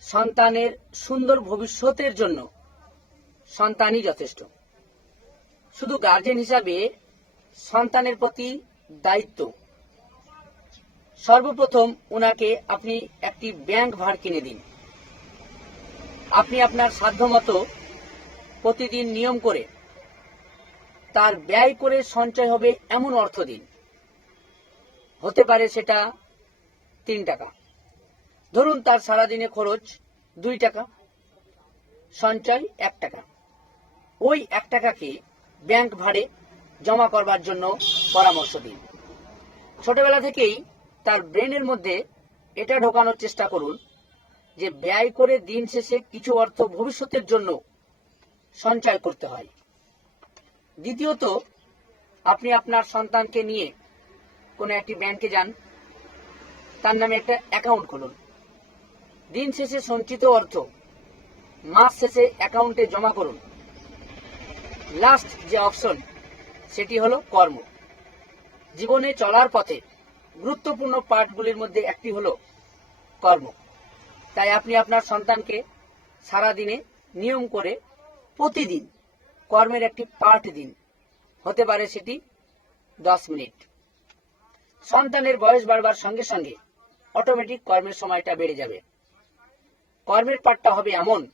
সন্তানের সুন্দর ভবিষ্যতের জন্য সন্তানই যথেষ্ট। শুধু গার্জেন হিসাবে সন্তানের প্রতি দায়িত্ব। সর্বপ্রথম ওনাকে আপনি একটি ব্যাংক ভাড় কিনে দিন। আপনি আপনার সাধ্যমতো প্রতিদিন নিয়ম করে তার ব্যয় করে সঞ্চয় হবে এমন অর্থ দিন। হতে পারে সেটা তিন টাকা। ধরুন তার সারাদিনে খরচ দুই টাকা, সঞ্চয় এক টাকা। ওই এক টাকাকে ব্যাংক ভাড়ে জমা করবার জন্য পরামর্শ দিন। ছোটবেলা থেকেই তার ব্রেনের মধ্যে এটা ঢোকানোর চেষ্টা করুন যে ব্যয় করে দিন শেষে কিছু অর্থ ভবিষ্যতের জন্য সঞ্চয় করতে হয়। দ্বিতীয়ত, আপনি আপনার সন্তানকে নিয়ে কোনো একটি ব্যাংকে যান। তার নামে একটা অ্যাকাউন্ট খুলুন। দিন শেষে সঞ্চিত অর্থ। মাস শেষে অ্যাকাউন্টে জমা করুন। লাস্ট যে অপশন, সেটি হলো কর্ম। জীবনে চলার পথে গুরুত্বপূর্ণ পার্টগুলির মধ্যে একটি হলো কর্ম। তাই আপনি আপনার সন্তানকে সারা দিনে নিয়ম করে প্রতিদিন কর্মের একটি পার্ট দিন। হতে পারে সেটি দশ মিনিট। সন্তানের বয়স বাড়বার সঙ্গে সঙ্গে অটোমেটিক কর্মের সময়টা বেড়ে যাবে। কর্মের পার্টটা হবে এমন।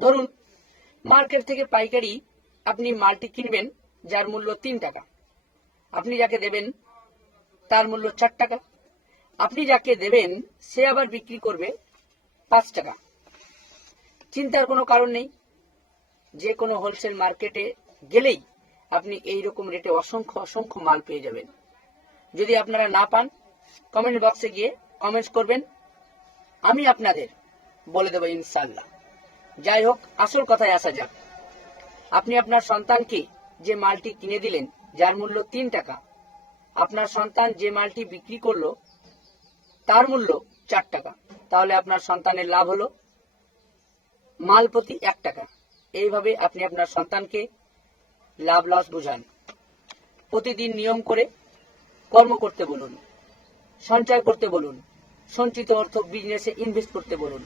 ধরুন, মার্কেট থেকে পাইকারি আপনি মালটি কিনবেন, যার মূল্য তিন টাকা। আপনি যাকে দেবেন, তার মূল্য চার টাকা। আপনি যাকে দেবেন, সে আবার বিক্রি করবে পাঁচ টাকা। চিন্তার কোনো কারণ নেই। যে কোনো হোলসেল মার্কেটে গেলেই আপনি এই রকম রেটে অসংখ্য অসংখ্য মাল পেয়ে যাবেন। যদি আপনারা না পান কমেন্ট বক্সে গিয়ে কমেন্টস করবেন। আমি আপনাদের বলে দেবো ইনশাল্লাহ যাই হোক, আসল কথায় আসা যাক। আপনি আপনার সন্তানকে যে মালটি কিনে দিলেন, যার মূল্য তিন টাকা, আপনার সন্তান যে মালটি বিক্রি করল, তার মূল্য চার টাকা। তাহলে আপনার সন্তানের লাভ হলো মাল প্রতি এক টাকা। এইভাবে আপনি আপনার সন্তানকে লাভ লস বোঝান। প্রতিদিন নিয়ম করে কর্ম করতে বলুন, সঞ্চয় করতে বলুন, সঞ্চিত অর্থ বিজনেসে ইনভেস্ট করতে বলুন।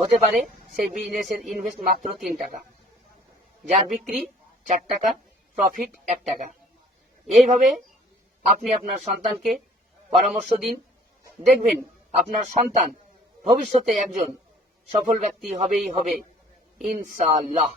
হতে পারে সেই বিজনেসের ইনভেস্ট মাত্র তিন টাকা। যার বিক্রি চার টাকা প্রফিট এক টাকা। এইভাবে আপনি আপনার সন্তানকে পরামর্শ দিন। দেখবেন আপনার সন্তান ভবিষ্যতে একজন সফল ব্যক্তি হবেই হবে। ইনশাআল্লাহ।